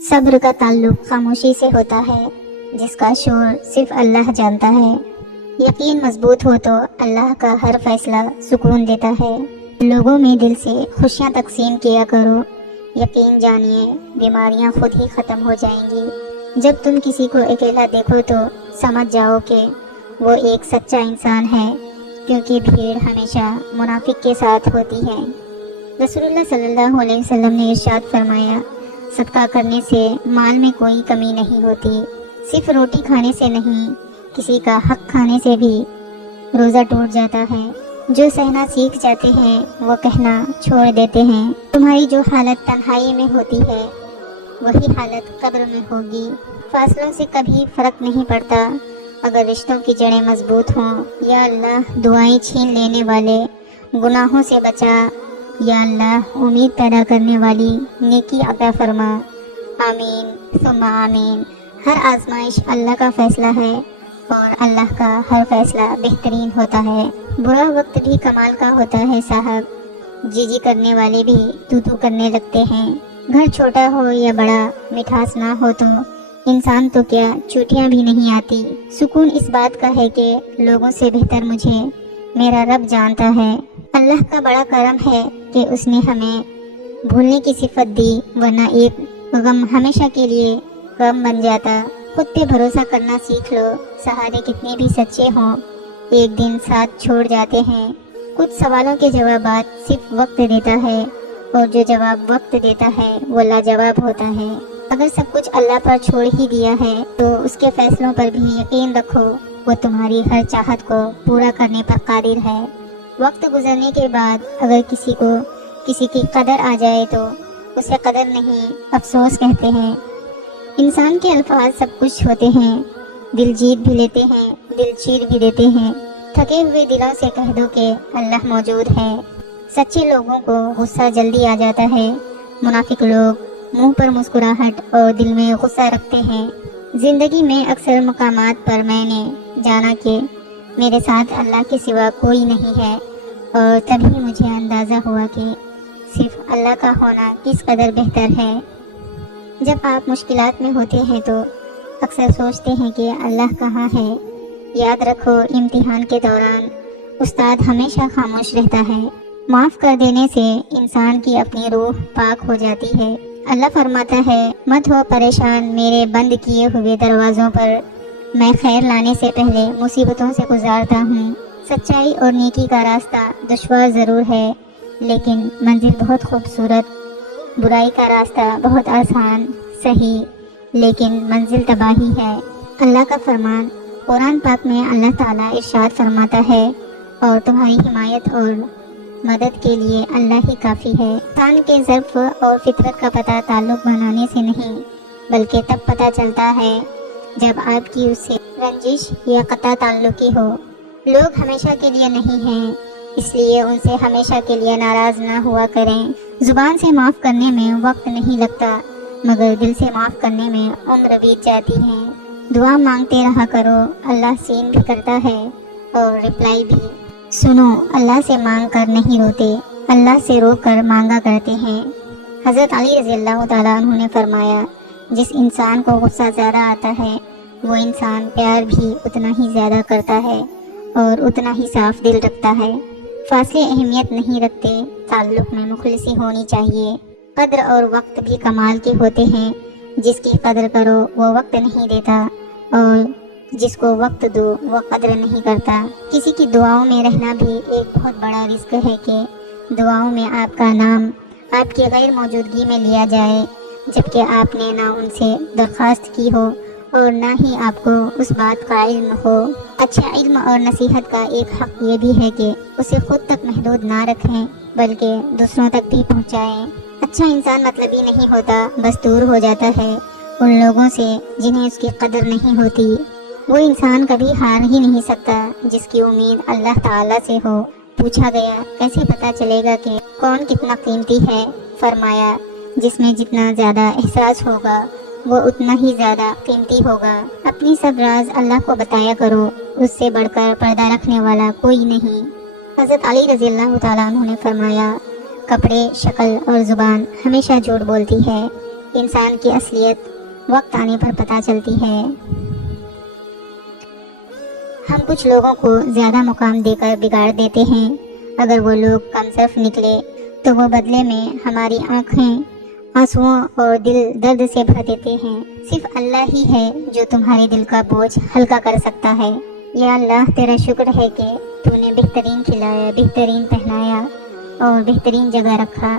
صبر کا تعلق خاموشی سے ہوتا ہے، جس کا شور صرف اللہ جانتا ہے۔ یقین مضبوط ہو تو اللہ کا ہر فیصلہ سکون دیتا ہے۔ لوگوں میں دل سے خوشیاں تقسیم کیا کرو، یقین جانیے بیماریاں خود ہی ختم ہو جائیں گی۔ جب تم کسی کو اکیلا دیکھو تو سمجھ جاؤ کہ وہ ایک سچا انسان ہے، کیونکہ بھیڑ ہمیشہ منافق کے ساتھ ہوتی ہے۔ رسول اللہ صلی اللہ علیہ وسلم نے ارشاد فرمایا، صدقہ کرنے سے مال میں کوئی کمی نہیں ہوتی، صرف روٹی کھانے سے نہیں، کسی کا حق کھانے سے بھی روزہ ٹوٹ جاتا ہے۔ جو سہنا سیکھ جاتے ہیں وہ کہنا چھوڑ دیتے ہیں۔ تمہاری جو حالت تنہائی میں ہوتی ہے وہی حالت قبر میں ہوگی۔ فاصلوں سے کبھی فرق نہیں پڑتا اگر رشتوں کی جڑیں مضبوط ہوں۔ یا اللہ دعائیں چھین لینے والے گناہوں سے بچا، یا اللہ امید پیدا کرنے والی نیکی عطا فرما، آمین ثم آمین۔ ہر آزمائش اللہ کا فیصلہ ہے اور اللہ کا ہر فیصلہ بہترین ہوتا ہے۔ برا وقت بھی کمال کا ہوتا ہے صاحب، جی کرنے والے بھی تو کرنے لگتے ہیں۔ گھر چھوٹا ہو یا بڑا، مٹھاس نہ ہو تو انسان تو کیا چوٹیاں بھی نہیں آتی۔ سکون اس بات کا ہے کہ لوگوں سے بہتر مجھے میرا رب جانتا ہے۔ اللہ کا بڑا کرم ہے کہ اس نے ہمیں بھولنے کی صفت دی، ورنہ ایک غم ہمیشہ کے لیے غم بن جاتا۔ خود پہ بھروسہ کرنا سیکھ لو، سہارے کتنے بھی سچے ہوں ایک دن ساتھ چھوڑ جاتے ہیں۔ کچھ سوالوں کے جوابات صرف وقت دیتا ہے، اور جو جواب وقت دیتا ہے وہ لاجواب ہوتا ہے۔ اگر سب کچھ اللہ پر چھوڑ ہی دیا ہے تو اس کے فیصلوں پر بھی یقین رکھو، وہ تمہاری ہر چاہت کو پورا کرنے پر قادر ہے۔ وقت گزرنے کے بعد اگر کسی کو کسی کی قدر آ جائے تو اسے قدر نہیں، افسوس کہتے ہیں۔ انسان کے الفاظ سب کچھ ہوتے ہیں، دل جیت بھی لیتے ہیں، دل چیر بھی دیتے ہیں۔ تھکے ہوئے دلوں سے کہہ دو کہ اللہ موجود ہے۔ سچے لوگوں کو غصہ جلدی آ جاتا ہے، منافق لوگ منہ پر مسکراہٹ اور دل میں غصہ رکھتے ہیں۔ زندگی میں اکثر مقامات پر میں نے جانا کہ میرے ساتھ اللہ کے سوا کوئی نہیں ہے، اور تبھی مجھے اندازہ ہوا کہ صرف اللہ کا ہونا کس قدر بہتر ہے۔ جب آپ مشکلات میں ہوتے ہیں تو اکثر سوچتے ہیں کہ اللہ کہاں ہے۔ یاد رکھو امتحان کے دوران استاد ہمیشہ خاموش رہتا ہے۔ معاف کر دینے سے انسان کی اپنی روح پاک ہو جاتی ہے۔ اللہ فرماتا ہے، مت ہو پریشان میرے بند کیے ہوئے دروازوں پر، میں خیر لانے سے پہلے مصیبتوں سے گزارتا ہوں۔ سچائی اور نیکی کا راستہ دشوار ضرور ہے، لیکن منزل بہت خوبصورت۔ برائی کا راستہ بہت آسان، صحیح، لیکن منزل تباہی ہے۔ اللہ کا فرمان قرآن پاک میں اللہ تعالیٰ ارشاد فرماتا ہے، اور تمہاری حمایت اور مدد کے لیے اللہ ہی کافی ہے۔ انسان کے ظرف اور فطرت کا پتہ تعلق بنانے سے نہیں، بلکہ تب پتہ چلتا ہے جب آپ کی اس سے رنجش یا قطع تعلقی ہو۔ لوگ ہمیشہ کے لیے نہیں ہیں، اس لیے ان سے ہمیشہ کے لیے ناراض نہ ہوا کریں۔ زبان سے معاف کرنے میں وقت نہیں لگتا، مگر دل سے معاف کرنے میں عمر بیت جاتی ہے۔ دعا مانگتے رہا کرو، اللہ سین بھی کرتا ہے اور رپلائی بھی۔ سنو، اللہ سے مانگ کر نہیں روتے، اللہ سے رو کر مانگا کرتے ہیں۔ حضرت علی رضی اللہ تعالیٰ عنہ نے فرمایا، جس انسان کو غصہ زیادہ آتا ہے وہ انسان پیار بھی اتنا ہی زیادہ کرتا ہے اور اتنا ہی صاف دل رکھتا ہے۔ فاصلے اہمیت نہیں رکھتے، تعلق میں مخلصی ہونی چاہیے۔ قدر اور وقت بھی کمال کے ہوتے ہیں، جس کی قدر کرو وہ وقت نہیں دیتا، اور جس کو وقت دو وہ قدر نہیں کرتا۔ کسی کی دعاؤں میں رہنا بھی ایک بہت بڑا رزق ہے کہ دعاؤں میں آپ کا نام آپ کی غیر موجودگی میں لیا جائے، جبکہ آپ نے نہ ان سے درخواست کی ہو اور نہ ہی آپ کو اس بات کا علم ہو۔ اچھا علم اور نصیحت کا ایک حق یہ بھی ہے کہ اسے خود تک محدود نہ رکھیں بلکہ دوسروں تک بھی پہنچائیں۔ اچھا انسان مطلبی نہیں ہوتا، بس دور ہو جاتا ہے ان لوگوں سے جنہیں اس کی قدر نہیں ہوتی۔ وہ انسان کبھی ہار ہی نہیں سکتا جس کی امید اللہ تعالیٰ سے ہو۔ پوچھا گیا، کیسے پتا چلے گا کہ کون کتنا قیمتی ہے؟ فرمایا، جس میں جتنا زیادہ احساس ہوگا وہ اتنا ہی زیادہ قیمتی ہوگا۔ اپنی سب راز اللہ کو بتایا کرو، اس سے بڑھ کر پردہ رکھنے والا کوئی نہیں۔ حضرت علی رضی اللہ تعالیٰ عنہ نے فرمایا، کپڑے، شکل اور زبان ہمیشہ جھوٹ بولتی ہے، انسان کی اصلیت وقت آنے پر پتہ چلتی ہے۔ ہم کچھ لوگوں کو زیادہ مقام دے کر بگاڑ دیتے ہیں۔ اگر وہ لوگ کم صرف نکلے تو وہ بدلے میں ہماری آنکھیں آنسوؤں اور دل درد سے بھر دیتے ہیں۔ صرف اللہ ہی ہے جو تمہارے دل کا بوجھ ہلکا کر سکتا ہے۔ یا اللہ، تیرا شکر ہے کہ تو نے بہترین کھلایا، بہترین پہنایا اور بہترین جگہ رکھا۔